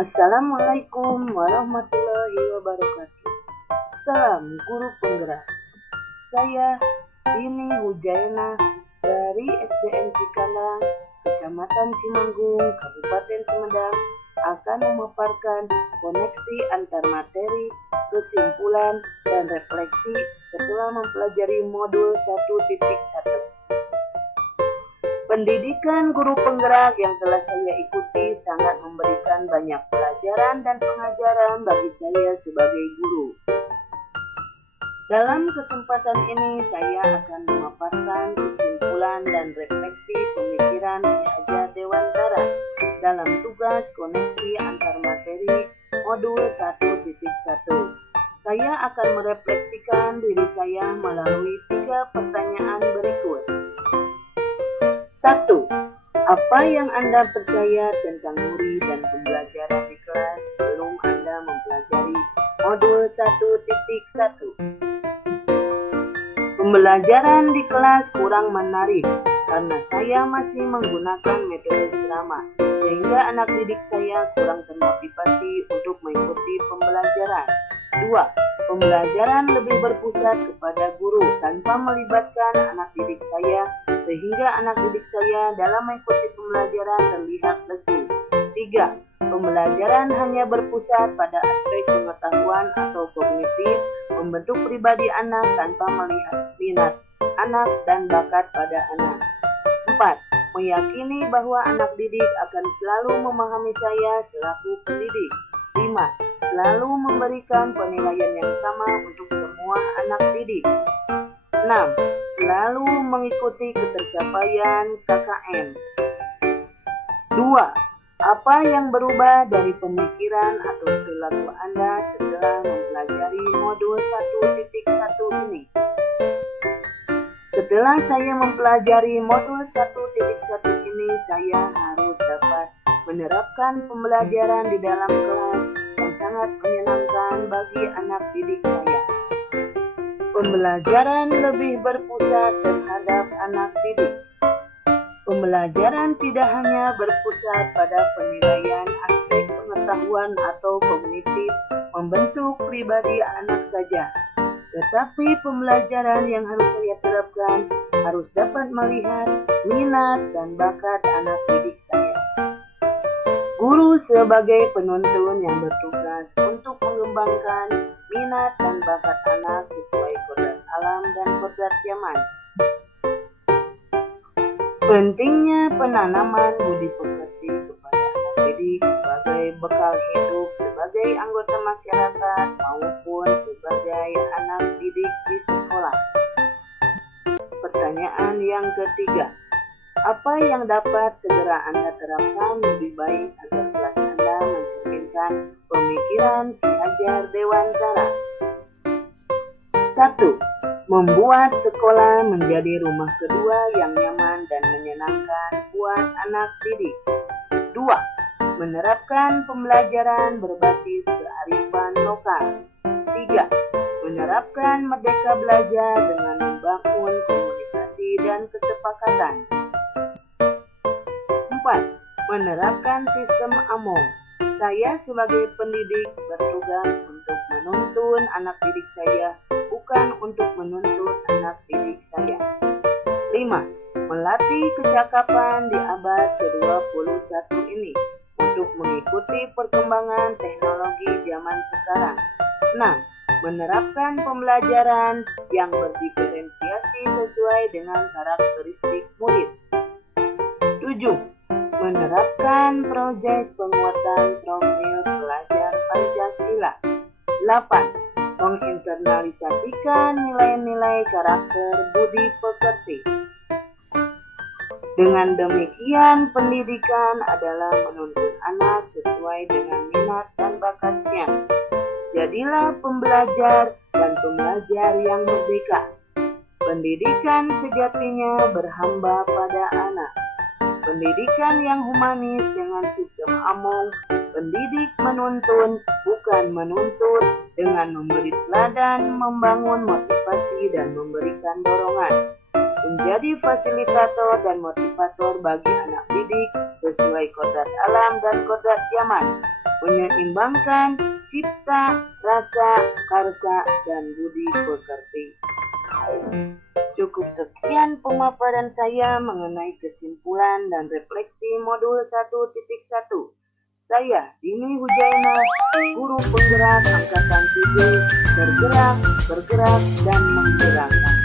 Assalamualaikum warahmatullahi wabarakatuh. Salam Guru Penggerak. Saya Dini Hujaina dari SDN Cikandang, Kecamatan Cimanggung, Kabupaten Sumedang akan memaparkan koneksi antar materi, kesimpulan, dan refleksi setelah mempelajari modul 1.1. Pendidikan guru penggerak yang telah saya ikuti sangat memberikan banyak pelajaran dan pengajaran bagi saya sebagai guru. Dalam kesempatan ini saya akan memaparkan kesimpulan dan refleksi pemikiran Ki Hajar Dewantara dalam tugas koneksi antar materi modul 1.1. Saya akan merefleksikan diri saya melalui 3 pertanyaan berikut. 1. Apa yang Anda percaya tentang murid dan pembelajaran di kelas sebelum Anda mempelajari modul 1.1? Pembelajaran di kelas kurang menarik karena saya masih menggunakan metode ceramah, sehingga anak didik saya kurang termotivasi untuk mengikuti pembelajaran. 2. Pembelajaran lebih berpusat kepada guru tanpa melibatkan anak didik saya, sehingga anak didik saya dalam mengikuti pembelajaran terlihat lesu. 3. Pembelajaran hanya berpusat pada aspek pengetahuan atau kognitif, membentuk pribadi anak tanpa melihat minat anak dan bakat pada anak. 4. Meyakini bahwa anak didik akan selalu memahami saya selaku pendidik. 5. Selalu memberikan penilaian yang sama untuk semua anak didik. 6. Selalu mengikuti ketercapaian KKM. 2. Apa yang berubah dari pemikiran atau perilaku Anda setelah mempelajari modul 1.1 ini? Setelah saya mempelajari modul 1.1 ini, saya harus dapat menerapkan pembelajaran di dalam kelas yang sangat menyenangkan bagi anak didik saya. Pembelajaran lebih berpusat terhadap anak didik. Pembelajaran tidak hanya berpusat pada penilaian aspek pengetahuan atau kognitif membentuk pribadi anak saja, tetapi pembelajaran yang harus saya terapkan harus dapat melihat minat dan bakat anak didik saya. Guru sebagai penuntun yang bertugas untuk mengembangkan minat dan bakat anak sesuai kodrat alam dan kodrat zaman. Pentingnya penanaman budi pekerti kepada anak didik sebagai bekal hidup sebagai anggota masyarakat maupun sebagai anak didik di sekolah. Pertanyaan yang ketiga, apa yang dapat segera Anda terapkan lebih baik agar kelas Anda mencerminkan pemikiran Ki Hajar Dewantara? 1. Membuat sekolah menjadi rumah kedua yang nyaman dan menyenangkan buat anak didik. 2. Menerapkan pembelajaran berbasis kearifan lokal. 3. Menerapkan merdeka belajar dengan membangun komunikasi dan kesepakatan. 4. Menerapkan sistem AMONG. Saya sebagai pendidik bertugas untuk menuntun anak didik saya, bukan untuk menuntut anak didik saya. 5. Melatih kecakapan di abad ke-21 ini untuk mengikuti perkembangan teknologi zaman sekarang. 6. Menerapkan pembelajaran yang berdiferensiasi sesuai dengan karakteristik murid. 7. Menerapkan proyek penguatan profil pelajar Pancasila. 8. Menginternalisasikan nilai-nilai karakter budi pekerti. Dengan demikian, pendidikan adalah menuntun anak sesuai dengan minat dan bakatnya. Jadilah pembelajar dan pembelajar yang merdeka. Pendidikan sejatinya berhamba pada anak. Pendidikan yang humanis dengan sistem AMONG, pendidik menuntun, bukan menuntut, dengan memberi teladan, membangun motivasi dan memberikan dorongan. Menjadi fasilitator dan motivator bagi anak didik sesuai kodrat alam dan kodrat zaman. menyeimbangkan cipta, rasa, karsa, dan budi pekerti. Cukup sekian pemaparan saya mengenai kesimpulan dan refleksi modul 1.1. Saya Dini Hujaina, guru penggerak angkatan 7, bergerak, dan menggerakkan.